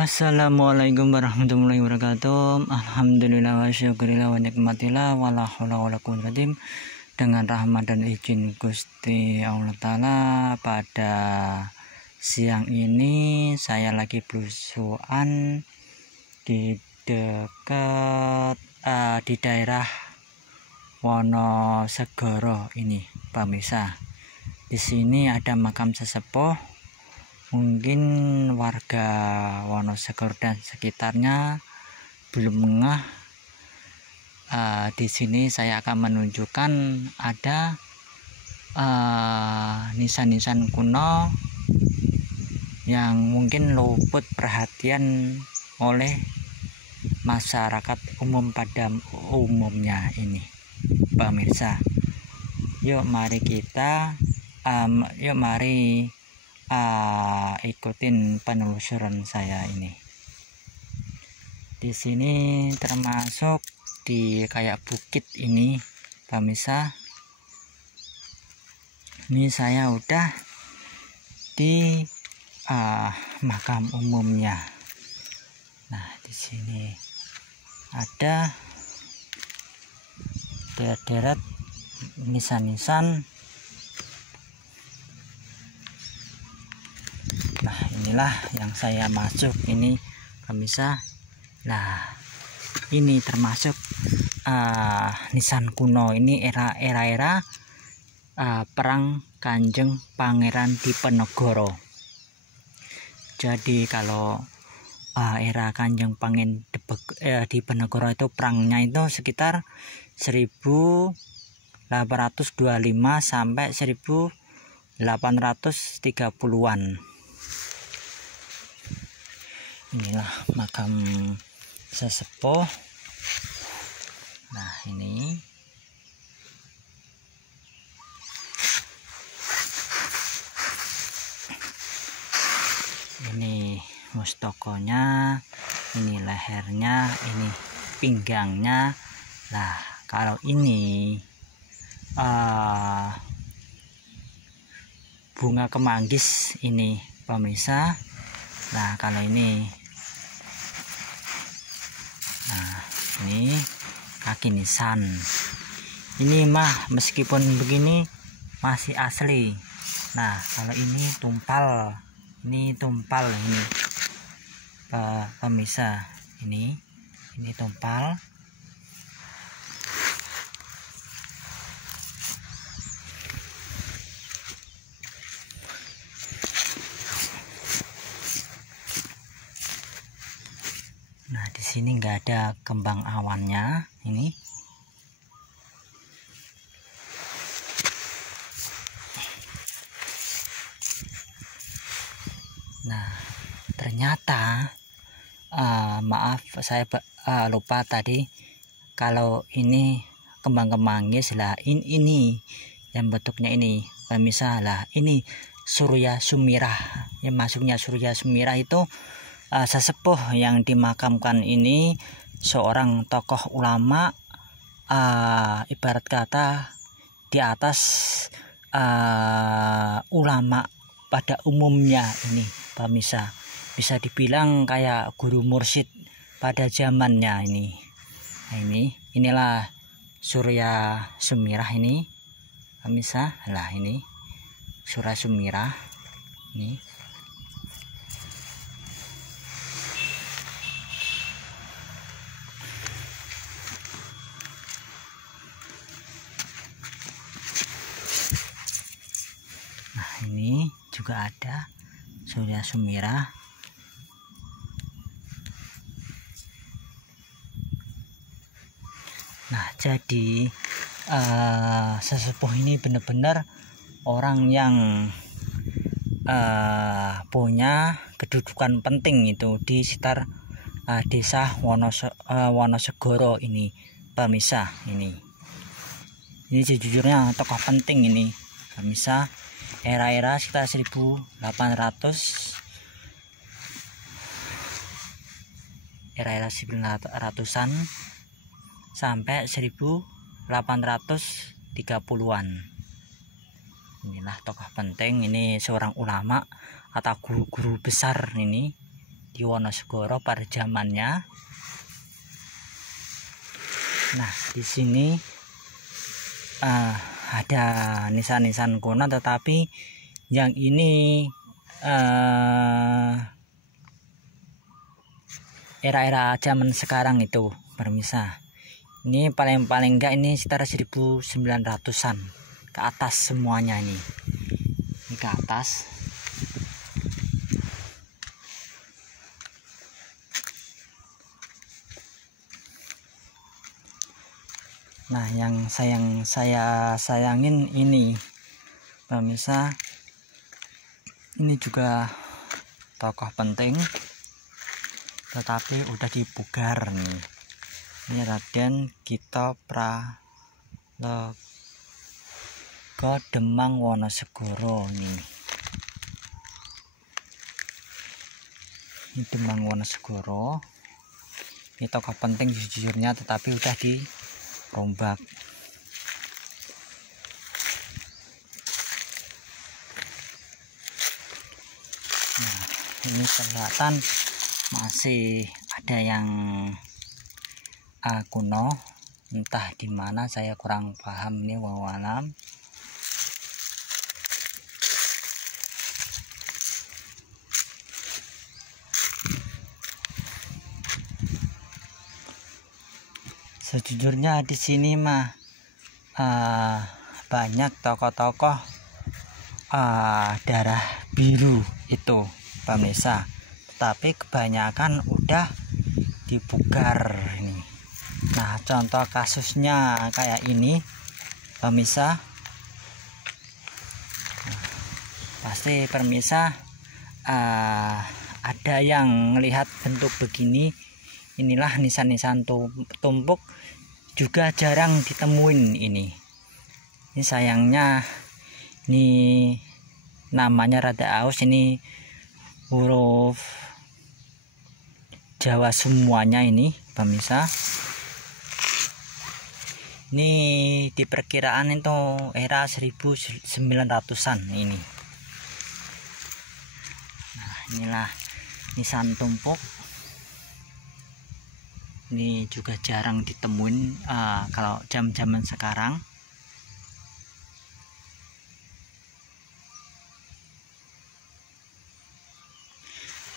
Assalamualaikum warahmatullahi wabarakatuh. Alhamdulillah wa syukurillah wa nikmatillah wa la haula wa la quwwata illa billah. Dengan rahmat dan izin Gusti Allah Ta'ala, pada siang ini saya lagi belusuan di dekat di daerah Wonosegoro ini, pemirsa. Di sini ada makam sesepuh. Mungkin warga Wonosegoro dan sekitarnya belum ngeh. Di sini saya akan menunjukkan ada nisan-nisan kuno yang mungkin luput perhatian oleh masyarakat umum pada umumnya ini, pemirsa. Yuk mari ikutin penelusuran saya ini. Di sini termasuk di kayak bukit ini, pemirsa. Ini saya udah di makam umumnya. Nah, di sini ada deret-deret nisan-nisan. Nah, inilah yang saya masuk ini, pemirsa. Nah, ini termasuk nisan kuno. Ini era perang Kanjeng Pangeran Diponegoro. Jadi kalau era Kanjeng Pangeran Diponegoro itu perangnya itu sekitar 1825 sampai 1830-an. Inilah makam sesepuh. Nah, ini mustokonya, ini lehernya, ini pinggangnya. Nah, kalau ini bunga kemanggis ini, pemirsa. Nah, kalau ini kaki nisan. Ini mah meskipun begini masih asli. Nah, kalau ini tumpal. Ini tumpal ini, pemirsa. Ini tumpal. Nah, di sini nggak ada kembang awannya ini. Nah, ternyata maaf saya lupa tadi, kalau ini kembang kemanggis lah, ini yang bentuknya ini, pemirsa. Lah, ini Surya Sumirah. Yang masuknya Surya Sumirah itu sesepuh yang dimakamkan ini seorang tokoh ulama, ibarat kata di atas ulama pada umumnya ini, pemirsa. Bisa dibilang kayak guru mursyid pada zamannya ini. Nah, inilah Surya Sumirah ini, pemirsa. Lah, ini Surya Sumirah ini. Nah, ini juga ada Surya Sumirah. Nah, jadi sesepuh ini benar-benar orang yang punya kedudukan penting itu di sekitar desa Wonosegoro ini, pemirsa. Ini sejujurnya tokoh penting ini, pemirsa. Era sekitar 1900-an sampai 1830-an. Inilah tokoh penting, ini seorang ulama atau guru-guru besar ini, di Wonosegoro pada zamannya. Nah, di sini ada nisan-nisan kuno, tetapi yang ini era-era zaman sekarang itu pemirsa. Ini paling enggak ini sekitar 1900-an ke atas semuanya ini ke atas. Nah, yang saya sayangin ini pemirsa, ini juga tokoh penting tetapi udah dipugar nih. Ini Raden Gito Pralogo Demang Wonosegoro nih. Ini Demang Wonosegoro. Ini tokoh penting jujurnya, tetapi udah dirombak. Nah, ini kelihatan masih ada yang kuno, entah di mana saya kurang paham nih, wallahu alam. Sejujurnya di sini mah banyak tokoh-tokoh darah biru itu pemirsa, tapi kebanyakan udah dipugar ini. Nah, contoh kasusnya kayak ini pemirsa. Pasti pemirsa ada yang melihat bentuk begini. Inilah nisan-nisan tumpuk, juga jarang ditemuin ini. Ini sayangnya ini namanya rada aus, ini huruf Jawa semuanya ini pemirsa. Ini diperkiraan itu era 1900-an ini. Nah, inilah nisan tumpuk. Ini juga jarang ditemuin kalau zaman sekarang.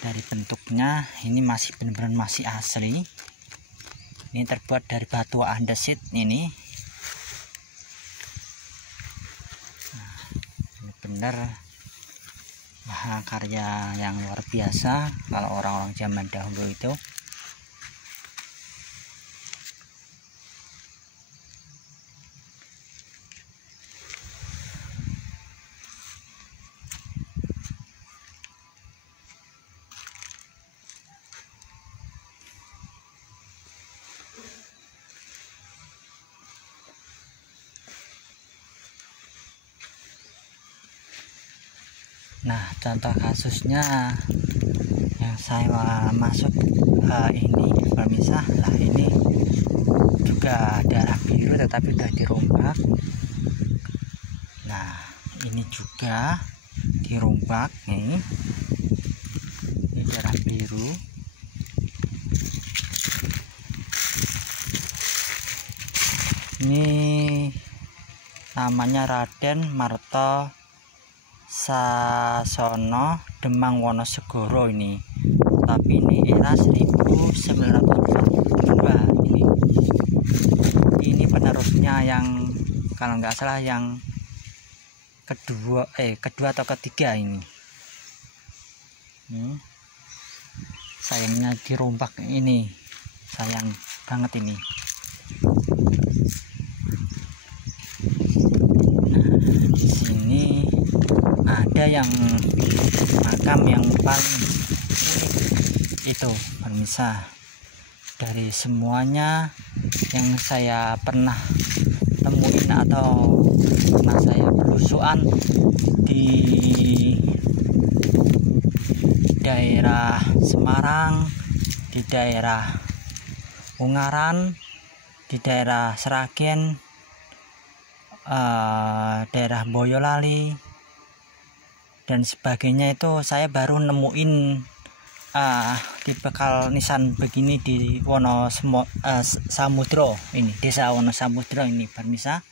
Dari bentuknya ini masih benar-benar masih asli. Ini terbuat dari batu andesit ini. Nah, ini benar karya yang luar biasa kalau orang-orang zaman dahulu itu. Nah, contoh kasusnya yang saya masuk ini pemirsa. Nah, ini juga darah biru tetapi udah dirombak. Nah, ini juga dirombak nih. Ini darah biru. Ini namanya Raden Marto Sasono Demang Wonosegoro ini, tapi ini era 1942 ini. Ini penerusnya yang kalau nggak salah yang kedua atau ketiga ini. Sayangnya dirombak ini, sayang banget ini. Di sini ada yang makam yang paling unik itu pemirsa. Dari semuanya yang saya pernah temuin atau pernah saya belusuan di daerah Semarang, di daerah Ungaran, di daerah Sragen, daerah Boyolali dan sebagainya, itu saya baru nemuin dibekal nisan begini di Wonosamudro, ini desa Wonosamudro ini pemirsa.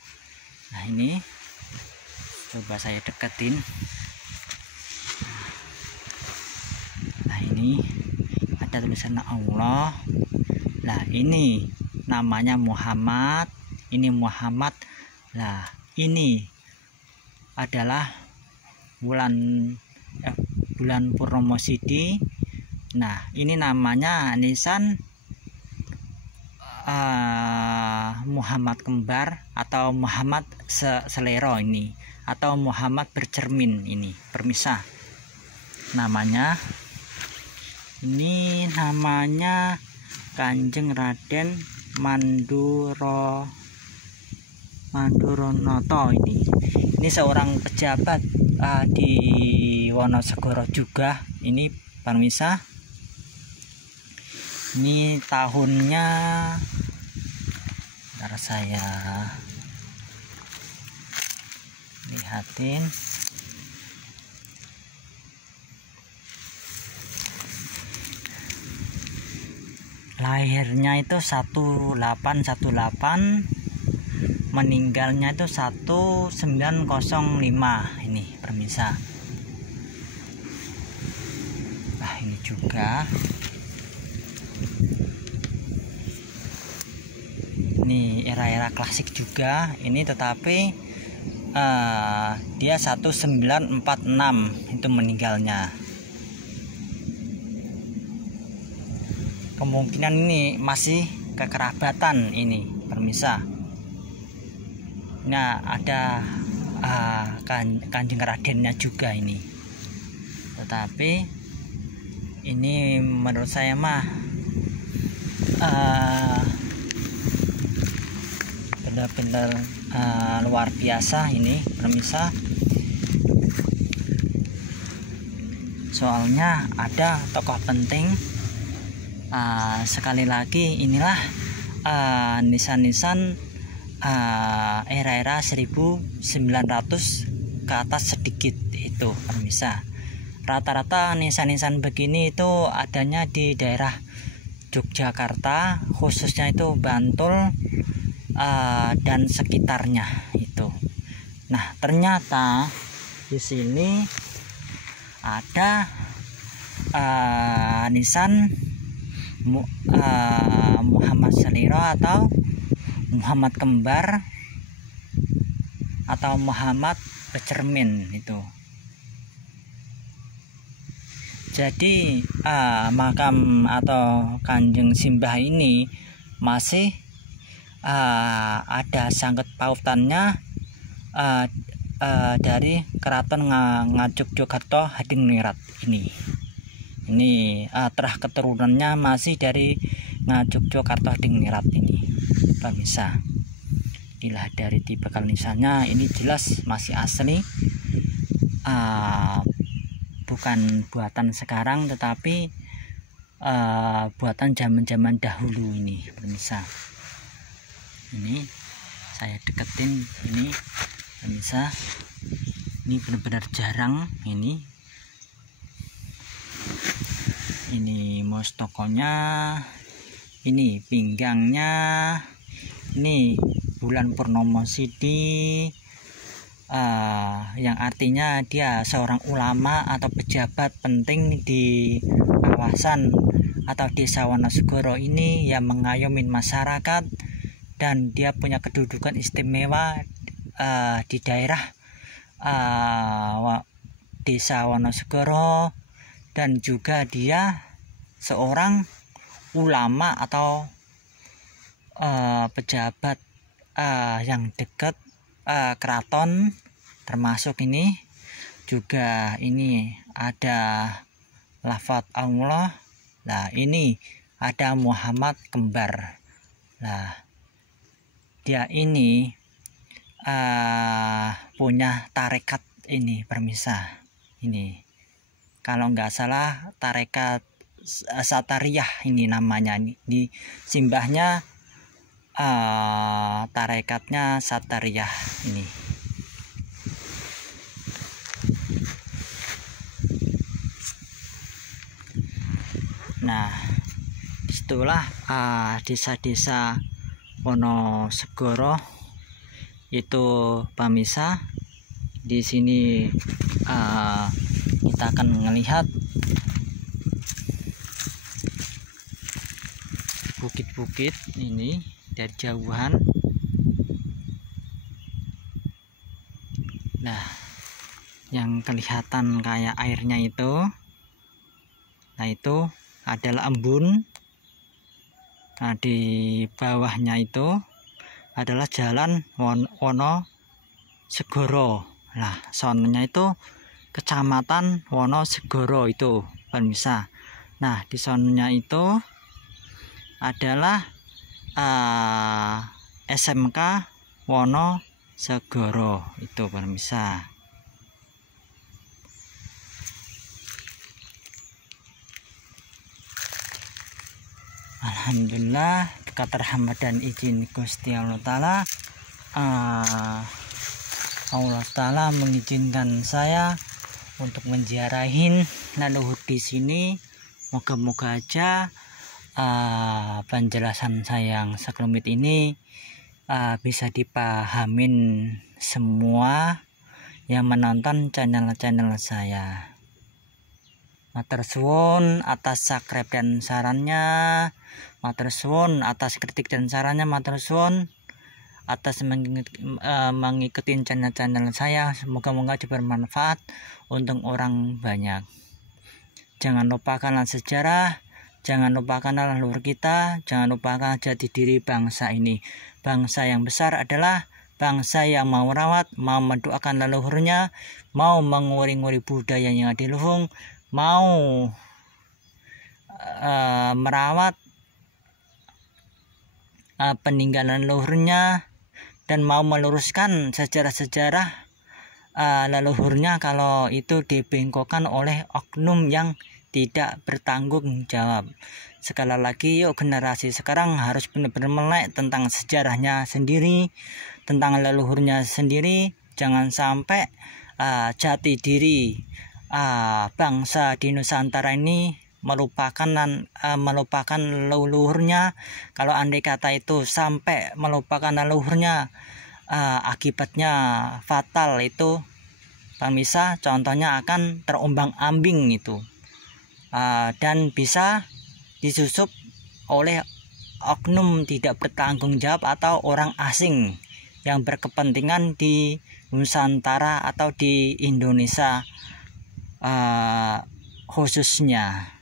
Nah ini coba saya deketin. Nah ini ada tulisan Allah. Nah ini namanya Muhammad, ini Muhammad. Nah ini adalah bulan Purnomo Sidi. Nah ini namanya nisan Muhammad kembar atau Muhammad selero ini, atau Muhammad bercermin ini pemirsa. Namanya ini namanya Kanjeng Raden Manduronoto ini seorang pejabat di Wonosegoro juga ini pemirsa. Ini tahunnya, ntar saya lihatin. Lahirnya itu 1818, meninggalnya itu 1905 ini pemirsa. Nah ini juga ini era-era klasik juga ini, tetapi dia 1946 itu meninggalnya. Kemungkinan ini masih kekerabatan ini pemirsa. Nah ada Kanjeng Radennya juga ini, tetapi ini menurut saya mah benar-benar luar biasa ini pemirsa. Soalnya ada tokoh penting. Sekali lagi inilah nisan-nisan era-era 1900 ke atas sedikit itu pemirsa. Rata-rata nisan-nisan begini itu adanya di daerah Yogyakarta, khususnya itu Bantul dan sekitarnya itu. Nah ternyata di sini ada nisan Muhammad Seliro atau Muhammad kembar atau Muhammad bercermin itu. Jadi makam atau Kanjeng Simbah ini masih ada sangkut pautannya dari Keraton Ngajogjogarto Hadingingrat ini. Ini terah keturunannya masih dari Ngajogjogarto Hadingingrat ini pemirsa. Inilah dari dibekal nisannya, ini jelas masih asli, bukan buatan sekarang tetapi buatan zaman-zaman dahulu ini pemirsa. Ini saya deketin ini pemirsa. Ini benar-benar jarang ini mostokonya, ini pinggangnya, ini bulan Purnomo Sidi, yang artinya dia seorang ulama atau pejabat penting di kawasan atau desa Wonosegoro ini yang mengayomi masyarakat, dan dia punya kedudukan istimewa di daerah desa Wonosegoro, dan juga dia seorang ulama atau pejabat yang dekat keraton, termasuk ini juga ini ada lafaz Allah. Nah ini ada Muhammad kembar. Nah dia ini punya tarekat ini pemirsa. Ini kalau nggak salah tarekat Satariyah ini namanya. Di simbahnya tarekatnya Satariyah ini. Nah, disitulah desa-desa Wonosegoro itu pemirsa. Di sini kita akan melihat bukit-bukit ini dari jauhan. Nah, yang kelihatan kayak airnya itu, nah itu adalah embun. Nah, di bawahnya itu adalah jalan Wonosegoro. Nah, sononya itu kecamatan Wonosegoro itu pemirsa. Nah, di sononya itu adalah SMK Wonosegoro itu pemirsa. Alhamdulillah, berkat rahmat dan izin Gusti Allah Ta'ala, Allah Ta'ala mengizinkan saya untuk menziarahin leluhur di sini. Moga-moga aja penjelasan saya yang sekelumit ini bisa dipahamin semua yang menonton channel-channel saya. Matur suwun atas subscribe dan sarannya, matur suwun atas kritik dan sarannya, matur suwun atas mengikuti channel-channel saya. Semoga-moga bermanfaat untuk orang banyak. Jangan lupakanlah sejarah, jangan lupakanlah leluhur kita, jangan lupakan jati diri bangsa ini. Bangsa yang besar adalah bangsa yang mau merawat, mau mendoakan leluhurnya, mau menguri-nguri budaya yang ada di luhung, mau merawat peninggalan leluhurnya, dan mau meluruskan sejarah-sejarah leluhurnya kalau itu dibengkokkan oleh oknum yang tidak bertanggung jawab. Sekali lagi, yuk generasi sekarang harus benar-benar melek tentang sejarahnya sendiri, tentang leluhurnya sendiri. Jangan sampai jati diri bangsa di Nusantara ini melupakan leluhurnya. Kalau andai kata itu sampai melupakan leluhurnya, akibatnya fatal itu pemirsa. Contohnya akan terombang-ambing itu, dan bisa disusup oleh oknum tidak bertanggung jawab atau orang asing yang berkepentingan di Nusantara atau di Indonesia khususnya.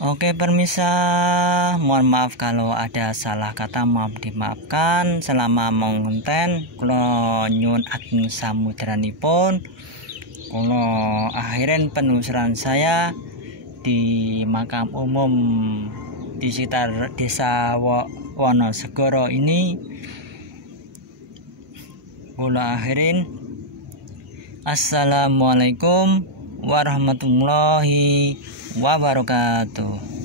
Oke pemirsa, mohon maaf kalau ada salah kata, maaf dimaafkan. Selama mengonten kula nyuwun ageng samudranipun, kula akhirin penelusuran saya di makam umum di sekitar desa Wonosegoro ini. Kula akhirin. Assalamualaikum warahmatullahi wabarakatuh.